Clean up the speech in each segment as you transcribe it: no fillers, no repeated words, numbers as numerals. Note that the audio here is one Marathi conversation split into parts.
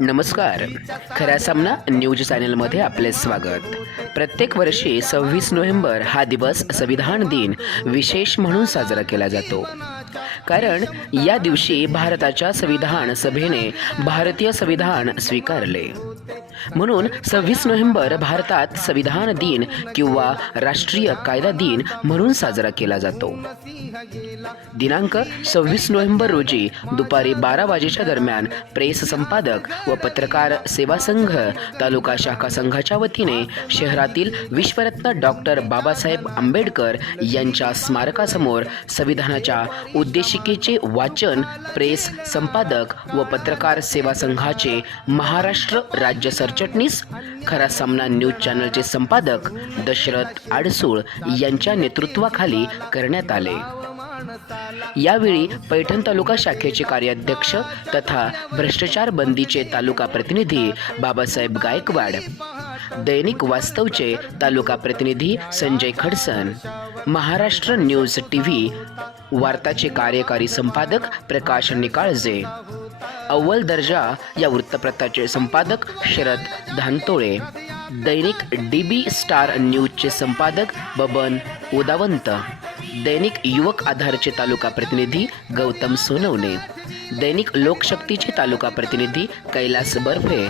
नमस्कार. खरा सामना न्यूज चॅनलमध्ये आपले स्वागत. प्रत्येक वर्षी 26 नोव्हेंबर हा दिवस संविधान दिन विशेष म्हणून साजरा केला जातो. कारण या दिवशी भारताच्या संविधान सभेने भारतीय संविधान स्वीकारले. म्हणून 26 नोव्हेंबर भारतात संविधान दिन किंवा राष्ट्रीय कायदा दिन म्हणून साजरा केला जातो. दिनांक 26 नोव्हेंबर रोजी दुपारी 12 वाजेच्या दरम्यान प्रेस संपादक व पत्रकार सेवा संघ तालुका शाखा संघाच्या वतीने शहरातील विश्वरत्न डॉक्टर बाबासाहेब आंबेडकर यांच्या स्मारकासमोर संविधानाच्या उद्देशिकेचे वाचन प्रेस संपादक व पत्रकार सेवा संघाचे महाराष्ट्र राज्य सरचिटणीस खरा सामना न्यूज चॅनलचे संपादक दशरथ आडसूळ यांच्या नेतृत्वाखाली करण्यात आले. यावेळी पैठण तालुका शाखेचे कार्याध्यक्ष तथा भ्रष्टाचार बंदीचे तालुका प्रतिनिधी बाबासाहेब गायकवाड, दैनिक वास्तवचे तालुका प्रतिनिधी संजय खडसन, महाराष्ट्र न्यूज टीव्ही वार्ताचे कार्यकारी संपादक प्रकाश निकाळजे, अव्वल दर्जा या वृत्तपत्राचे संपादक शरद धानतोळे, दैनिक डीबी स्टार न्यूजचे संपादक बबन उदावंत, दैनिक युवक आधारचे तालुका प्रतिनिधी गौतम सोनवणे, दैनिक लोकशक्तीचे तालुका प्रतिनिधी कैलास बर्फे,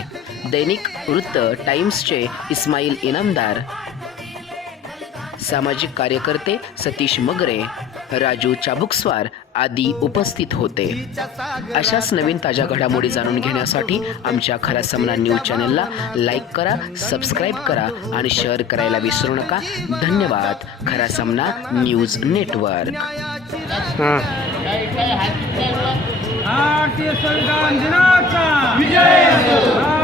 दैनिक वृत्त टाइम्सचे इस्माईल इनामदार, सामाजिक कार्यकर्ते सतीश मगरे, राजू चाबुकस्वार आदी उपस्थित होते. अशाच नवीन ताज्या घडामोडी जाणून घेण्यासाठी आमच्या खरा सामना न्यूज चॅनलला लाईक करा, सबस्क्राईब करा आणि शेअर करायला विसरू नका. धन्यवाद. खरा सामना न्यूज नेटवर्क. भारतीय संविधान दिनाचा विजय असो.